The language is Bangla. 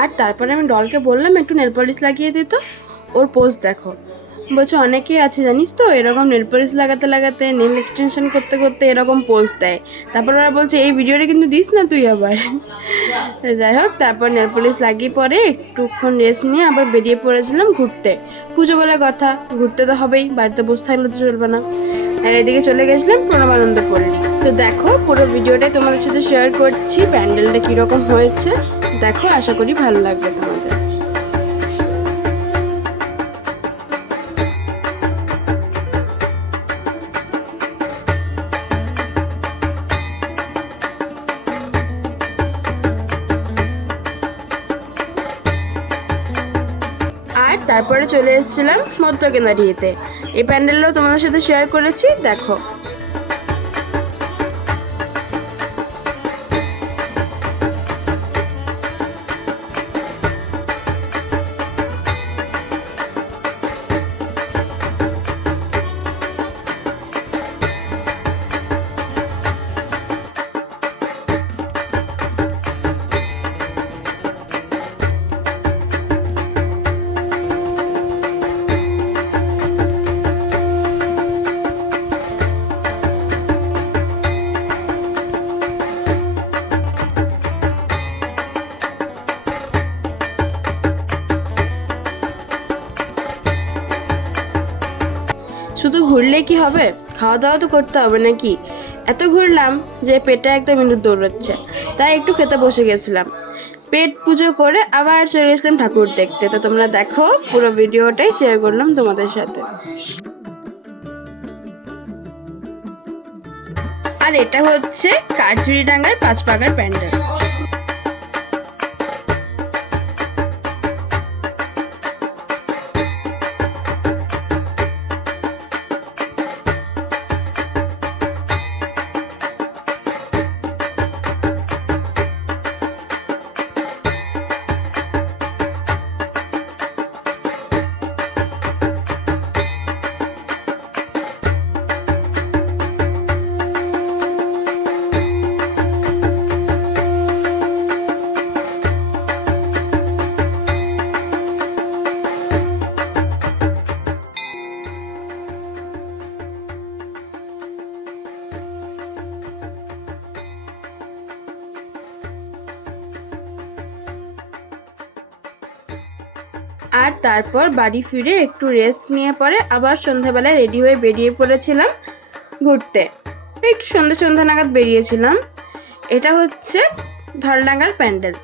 আর তারপরে আমি ডলকে বললাম একটু নেল পলিশ লাগিয়ে দিত। ওর পোজ দেখো, বলছে অনেকেই আছে জানিস তো এরকম নেল পলিশ লাগাতে লাগাতে নেল এক্সটেনশন করতে করতে এরকম পোজ দেয়। তারপর ওরা বলছে এই ভিডিওটা কিন্তু দিস না তুই আবার। যাই হোক, তারপর নেল পলিশ লাগিয়ে পরে একটুক্ষণ রেস্ট নিয়ে আবার বেরিয়ে পড়েছিলাম ঘুরতে। পুজো বলে কথা, ঘুরতে তো হবেই, বাড়িতে বসে থাকলে তো চলবে না। আর এদিকে চলে গেছিলাম প্রণবানন্দ পল্লী। তো দেখো পুরো ভিডিওটাই তোমাদের সাথে শেয়ার করছি, প্যান্ডেলটা কীরকম হয়েছে দেখো, আশা করি ভালো লাগবে তোমাদের। আর তারপরে চলে এসেছিলাম মধ্যকেন্দারিতে। এই প্যান্ডেলটাও তোমাদের সাথে শেয়ার করেছি, দেখো। শুধু ঘুরলে কি হবে, খাওয়া দাওয়া তো করতে হবে নাকি। এত ঘুরলাম যে পেটে একদম ইঁদুর দৌড়াচ্ছে, তাই একটু খেতে বসে গেছিলাম। পেট পুজো করে আবার চলে গেছিলাম ঠাকুর দেখতে। তো তোমরা দেখো, পুরো ভিডিওটাই শেয়ার করলাম তোমাদের সাথে। আর এটা হচ্ছে কাঠজুড়িডাঙ্গার 5 পাকার প্যান্ডেল। আর তারপর বাড়ি ফিরে একটু রেস্ট নিয়ে পরে আবার সন্ধ্যাবেলায় রেডি হয়ে বেরিয়ে পড়েছিলাম ঘুরতে। একটু সন্ধ্যা নাগাদ বেরিয়েছিলাম। এটা হচ্ছে ধলডাঙ্গার প্যান্ডেল।